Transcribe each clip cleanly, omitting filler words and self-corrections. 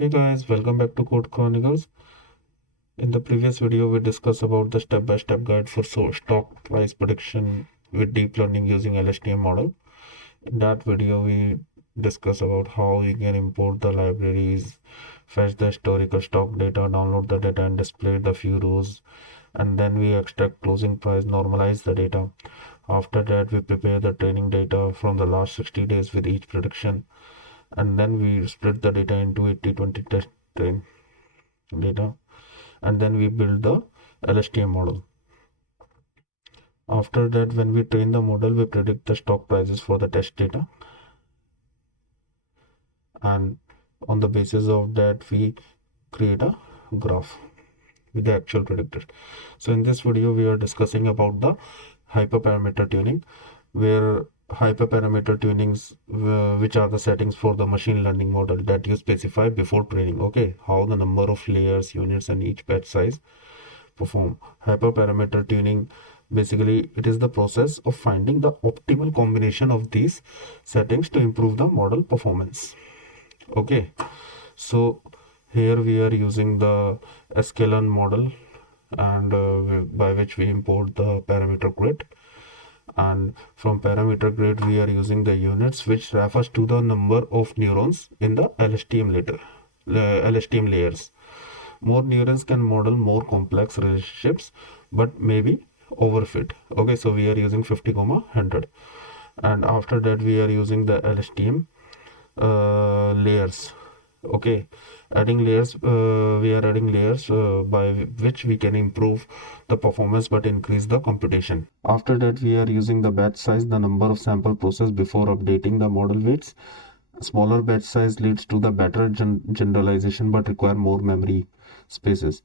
Hey guys, welcome back to Code Chronicles. In the previous video, we discussed about the step-by-step guide for stock price prediction with deep learning using LSTM model. In that video, we discussed about how we can import the libraries, fetch the historical stock data, download the data and display the few rows, and then we extract closing price, normalize the data. After that, we prepare the training data from the last 60 days with each prediction, and then we split the data into 80-20 test train data, and then we build the LSTM model. After that, when we train the model, we predict the stock prices for the test data, and on the basis of that we create a graph with the actual predictor. So in this video we are discussing about the hyperparameter tuning, where hyperparameter tunings, which are the settings for the machine learning model that you specify before training. Okay, how the number of layers, units and each batch size perform. Hyperparameter tuning, basically it is the process of finding the optimal combination of these settings to improve the model performance. Okay, so here we are using the sklearn model, and by which we import the parameter grid, and from parameter grid we are using the units, which refers to the number of neurons in the LSTM layers. More neurons can model more complex relationships, but maybe overfit. Okay, so we are using 50, 100, and after that we are using the LSTM layers. Okay, adding layers, we are adding layers by which we can improve the performance but increase the computation. After that we are using the batch size, the number of sample processed before updating the model weights. Smaller batch size leads to the better generalization but require more memory spaces.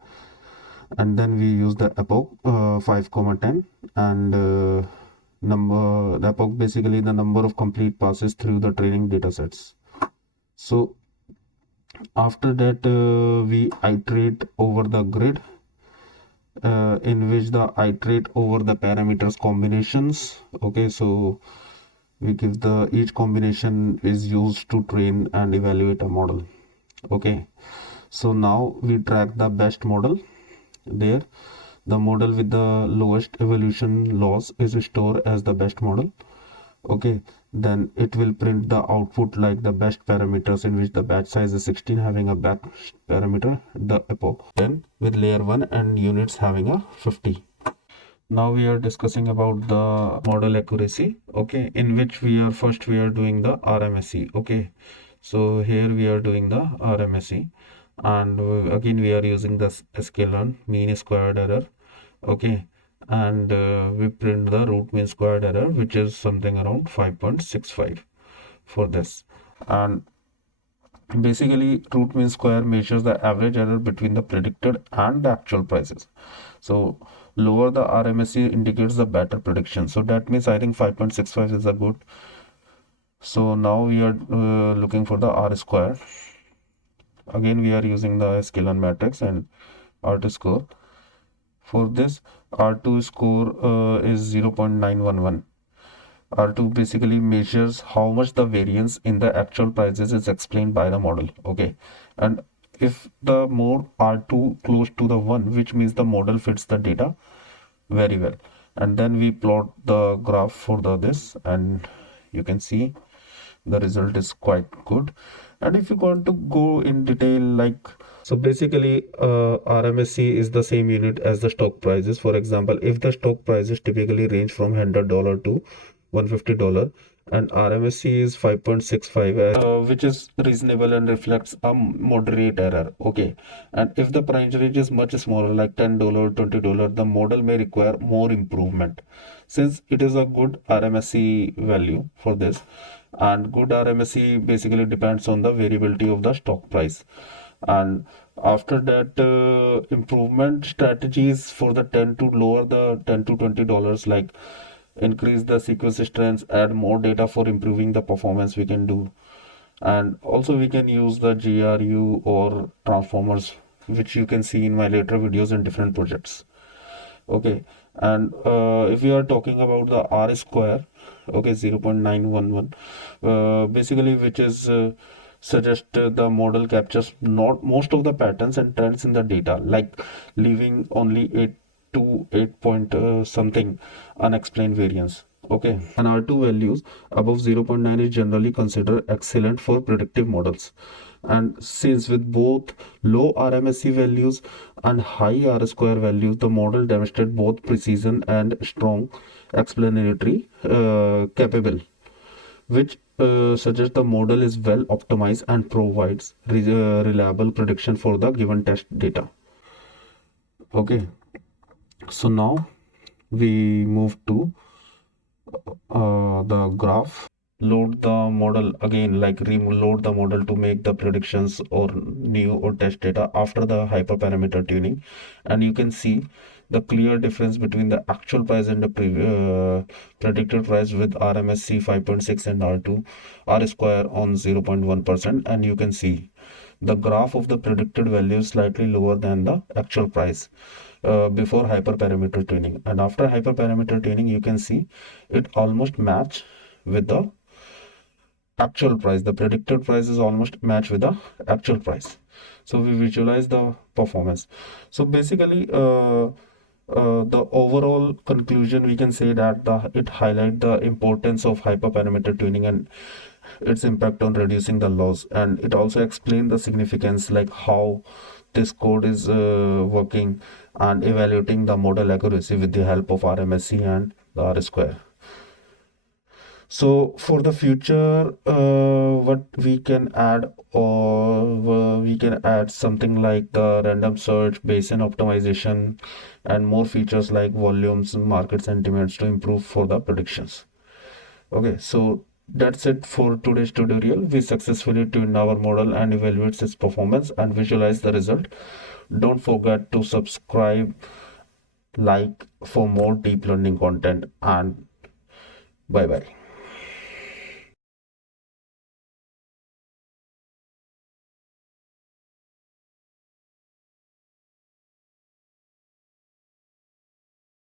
And then we use the epoch 5, 10, and the epoch, basically the number of complete passes through the training data sets. So after that we iterate over the grid, in which the iterate over the parameters combinations. Okay, so we give the each combination is used to train and evaluate a model. Okay, so now we track the best model. There, the model with the lowest evolution loss is stored as the best model. Okay, then it will print the output like the best parameters, in which the batch size is 16 having a best parameter, the epoch 10 with layer 1 and units having a 50. Now we are discussing about the model accuracy. Okay, in which we are doing the RMSE. Okay, so here we are doing the RMSE, and again we are using the sklearn mean squared error. Okay, and we print the root mean squared error, which is something around 5.65 for this. And basically root mean square measures the average error between the predicted and the actual prices. So lower the RMSE indicates the better prediction. So that means I think 5.65 is a good. So now we are looking for the R square. Again we are using the sklearn matrix and R2 score. For this, R2 score is 0.911. R2 basically measures how much the variance in the actual prices is explained by the model. Okay, and if the more R2 close to the 1, which means the model fits the data very well. And then we plot the graph for this, and you can see the result is quite good. And if you want to go in detail, like, so basically RMSE is the same unit as the stock prices. For example, if the stock prices typically range from $100 to $150, and RMSE is 5.65, which is reasonable and reflects a moderate error. Okay, and if the price range is much smaller, like $10, $20, the model may require more improvement, since it is a good RMSE value for this. And good RMSE basically depends on the variability of the stock price. And after that, improvement strategies for the 10 to lower the $10 to $20, like increase the sequence strengths, add more data for improving the performance we can do. And also we can use the GRU or transformers, which you can see in my later videos in different projects. Okay, and if we are talking about the R square, okay, 0.911, basically which is suggest the model captures not most of the patterns and trends in the data, like leaving only 8 to 8 point something unexplained variance. Okay, and R2 values above 0.9 is generally considered excellent for predictive models. And since with both low RMSE values and high R square values, the model demonstrates both precision and strong explanatory capable, which suggests the model is well optimized and provides reliable prediction for the given test data. Okay, so now we move to the graph. Load the model again, like reload the model to make the predictions or new or test data after the hyperparameter tuning, and you can see the clear difference between the actual price and the predicted price with RMSE 5.6 and R2 R square on 0.1%, and you can see the graph of the predicted value is slightly lower than the actual price before hyperparameter tuning, and after hyperparameter tuning you can see it almost match with the actual price. The predicted price is almost match with the actual price. So we visualize the performance. So basically the overall conclusion, we can say that it highlight the importance of hyperparameter tuning and its impact on reducing the loss, and it also explain the significance, like how this code is working and evaluating the model accuracy with the help of RMSE and the R square. So for the future, what we can add, or we can add something like the random search, Bayesian optimization, and more features like volumes, market sentiments to improve for the predictions. Okay, so that's it for today's tutorial. We successfully tuned our model and evaluates its performance and visualize the result. Don't forget to subscribe, like for more deep learning content, and bye bye.